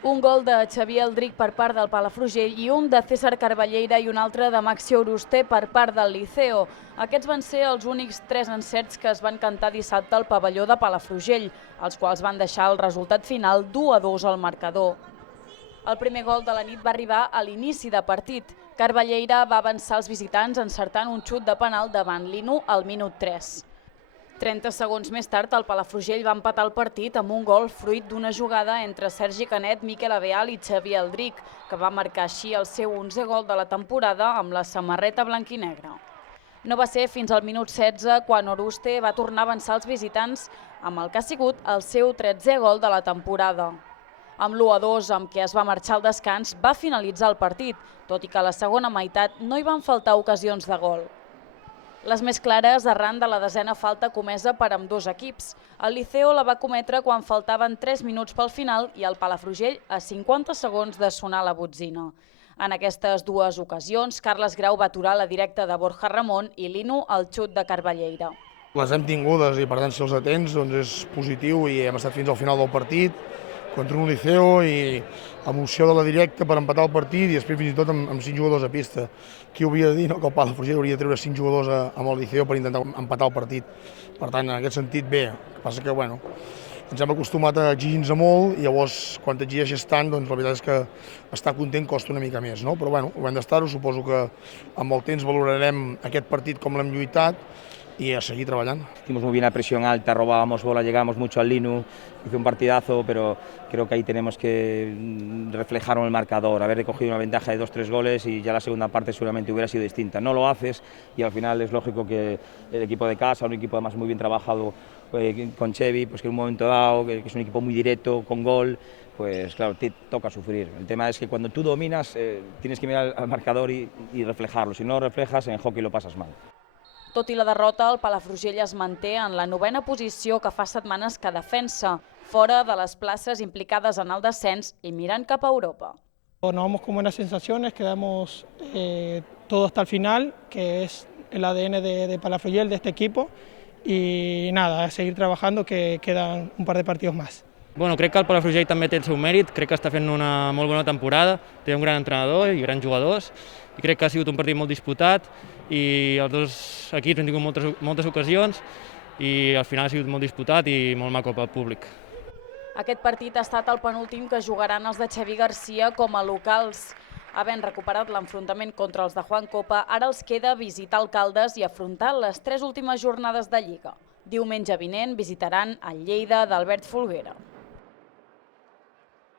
Un gol de Xavier Aldrich per part del Palafrugell i un de César Carballeira i un altre de Maxi Oruste per part del Liceo. Aquests van ser els únics 3 encerts que es van cantar dissabte al pavelló de Palafrugell, els quals van deixar el resultat final 2-2 al marcador. El primer gol de la nit va arribar a l'inici de partit. Carballeira va avançar els visitants encertant un xut de penal davant l'Inu al minut 3. 30 segons més tard, el Palafrugell va empatar el partit amb un gol fruit d'una jugada entre Sergi Canet, Miquel Abeal i Xavier Aldrich, que va marcar així el seu 11è gol de la temporada amb la samarreta blanquinegra. No va ser fins al minut 16 quan Oruste va tornar a avançar els visitants amb el que ha sigut el seu 13è gol de la temporada. Amb l'1-2 amb què es va marxar al descans va finalitzar el partit, tot i que a la segona meitat no hi van faltar ocasions de gol. Les més clares arran de la 10a falta comesa per ambdós equips. El Liceo la va cometre quan faltaven 3 minuts pel final i el Palafrugell a 50 segons de sonar la botzina. En aquestes dues ocasions, Carles Grau va aturar la directa de Borja Ramon i l'Inu el xut de Carballeira. Les hem tingudes i per tant si els atents és positiu i hem estat fins al final del partit contra un Liceo i emoció de la directa per empatar el partit i després fins i tot amb 5 jugadors a pista. Qui ho havia de dir, no? Que el Palafrugell hauria de treure 5 jugadors amb el Liceo per intentar empatar el partit. Per tant, en aquest sentit, bé. El que passa que, bueno, ens hem acostumat a exigir-nos molt i llavors, quan t'exigeixes tant, doncs la veritat és que estar content costa una mica més, no? Però, bueno, ho hem d'estar-ho. Suposo que amb el temps valorarem aquest partit com l'hem lluitat y a seguir trabajando. Hicimos muy bien a presión alta, robábamos bola, llegábamos mucho al Linu, hizo un partidazo, pero creo que ahí tenemos que reflejar en el marcador, haber recogido una ventaja de 2-3 goles y ya la segunda parte seguramente hubiera sido distinta. No lo haces y al final es lógico que el equipo de casa, un equipo además muy bien trabajado con Chevy, pues que en un momento dado, que es un equipo muy directo, con gol, pues claro, te toca sufrir. El tema es que cuando tú dominas tienes que mirar al marcador y reflejarlo, si no lo reflejas en hockey lo pasas mal. Tot i la derrota, el Palafrugell es manté en la 9a posició que fa setmanes que defensa, fora de les places implicades en el descens i mirant cap a Europa. Nos vamos con buenas sensaciones, quedamos todo hasta el final, que es el ADN de Palafrugell, de este equipo, y nada, a seguir trabajando, que quedan un par de partidos más. Bueno, crec que el Palafrugell també té el seu mèrit, crec que està fent una molt bona temporada, té un gran entrenador i grans jugadors, i crec que ha sigut un partit molt disputat i els dos equips han tingut moltes ocasions i al final ha sigut molt disputat i molt maco pel públic. Aquest partit ha estat el penúltim que jugaran els de Xavi Garcia com a locals. Havent recuperat l'enfrontament contra els de Juan Copa, ara els queda visitar el Caldes i afrontar les 3 últimes jornades de Lliga. Diumenge vinent visitaran el Lleida d'Albert Folguera.